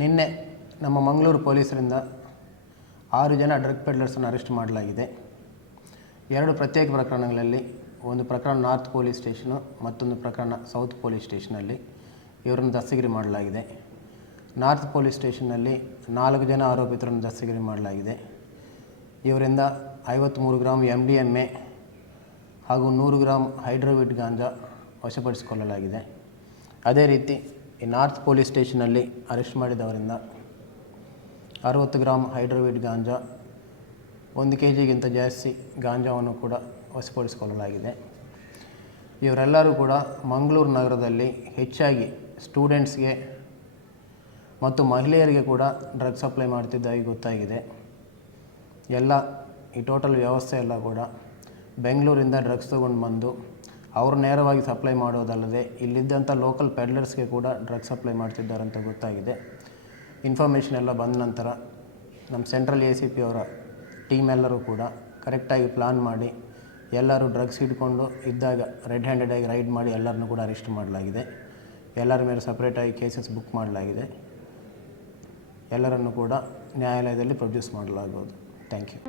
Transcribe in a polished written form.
ನಿನ್ನೆ ನಮ್ಮ ಮಂಗಳೂರು ಪೊಲೀಸರಿಂದ 6 ಜನ ಡ್ರಗ್ ಪೆಡ್ಲರ್ಸನ್ನು ಅರೆಸ್ಟ್ ಮಾಡಲಾಗಿದೆ. 2 ಪ್ರತ್ಯೇಕ ಪ್ರಕರಣಗಳಲ್ಲಿ, ಒಂದು ಪ್ರಕರಣ ನಾರ್ತ್ ಪೊಲೀಸ್ ಸ್ಟೇಷನು, ಮತ್ತೊಂದು ಪ್ರಕರಣ ಸೌತ್ ಪೊಲೀಸ್ ಸ್ಟೇಷನಲ್ಲಿ ಇವರನ್ನು ದಸ್ತಗಿರಿ ಮಾಡಲಾಗಿದೆ. ನಾರ್ತ್ ಪೊಲೀಸ್ ಸ್ಟೇಷನ್ನಲ್ಲಿ 4 ಜನ ಆರೋಪಿತರನ್ನು ದಸ್ತಗಿರಿ ಮಾಡಲಾಗಿದೆ. ಇವರಿಂದ 53 ಗ್ರಾಮ್ MDMA ಹಾಗೂ 100 ಗ್ರಾಮ್ ಹೈಡ್ರೋವಿಟ್ ಗಾಂಜಾ ವಶಪಡಿಸಿಕೊಳ್ಳಲಾಗಿದೆ. ಅದೇ ರೀತಿ ಈ ನಾರ್ತ್ ಪೊಲೀಸ್ ಸ್ಟೇಷನಲ್ಲಿ ಅರೆಸ್ಟ್ ಮಾಡಿದವರಿಂದ 60 ಗ್ರಾಮ್ ಹೈಡ್ರೋವಿಟ್ ಗಾಂಜಾ, 1 kg ಜಾಸ್ತಿ ಗಾಂಜಾವನ್ನು ಕೂಡ ವಶಪಡಿಸಿಕೊಳ್ಳಲಾಗಿದೆ. ಇವರೆಲ್ಲರೂ ಕೂಡ ಮಂಗಳೂರು ನಗರದಲ್ಲಿ ಹೆಚ್ಚಾಗಿ ಸ್ಟೂಡೆಂಟ್ಸ್ಗೆ ಮತ್ತು ಮಹಿಳೆಯರಿಗೆ ಕೂಡ ಡ್ರಗ್ ಸಪ್ಲೈ ಮಾಡ್ತಿದ್ದಾಗಿ ಗೊತ್ತಾಗಿದೆ. ಈ ಟೋಟಲ್ ವ್ಯವಸ್ಥೆ ಎಲ್ಲ ಕೂಡ ಬೆಂಗಳೂರಿಂದ ಡ್ರಗ್ಸ್ ತೊಗೊಂಡು ಬಂದು ಅವರು ನೇರವಾಗಿ ಸಪ್ಲೈ ಮಾಡೋದಲ್ಲದೆ ಇಲ್ಲಿದ್ದಂಥ ಲೋಕಲ್ ಪೆಡ್ಲರ್ಸ್ಗೆ ಕೂಡ ಡ್ರಗ್ ಸಪ್ಲೈ ಮಾಡ್ತಿದ್ದಾರೆ ಅಂತ ಗೊತ್ತಾಗಿದೆ. ಇನ್ಫಾರ್ಮೇಷನ್ ಎಲ್ಲ ಬಂದ ನಂತರ ನಮ್ಮ ಸೆಂಟ್ರಲ್ ACP ಅವರ ಟೀಮ್ ಎಲ್ಲರೂ ಕೂಡ ಕರೆಕ್ಟಾಗಿ ಪ್ಲಾನ್ ಮಾಡಿ ಎಲ್ಲರೂ ಡ್ರಗ್ಸ್ ಹಿಡ್ಕೊಂಡು ಇದ್ದಾಗ ರೆಡ್ ಹ್ಯಾಂಡೆಡ್ ಆಗಿ ರೈಡ್ ಮಾಡಿ ಎಲ್ಲರನ್ನೂ ಕೂಡ ಅರೆಸ್ಟ್ ಮಾಡಲಾಗಿದೆ. ಎಲ್ಲರ ಮೇಲೆ ಸಪ್ರೇಟಾಗಿ ಕೇಸಸ್ ಬುಕ್ ಮಾಡಲಾಗಿದೆ. ಎಲ್ಲರನ್ನು ಕೂಡ ನ್ಯಾಯಾಲಯದಲ್ಲಿ ಪ್ರೊಡ್ಯೂಸ್ ಮಾಡಲಾಗುವುದು. Thank you.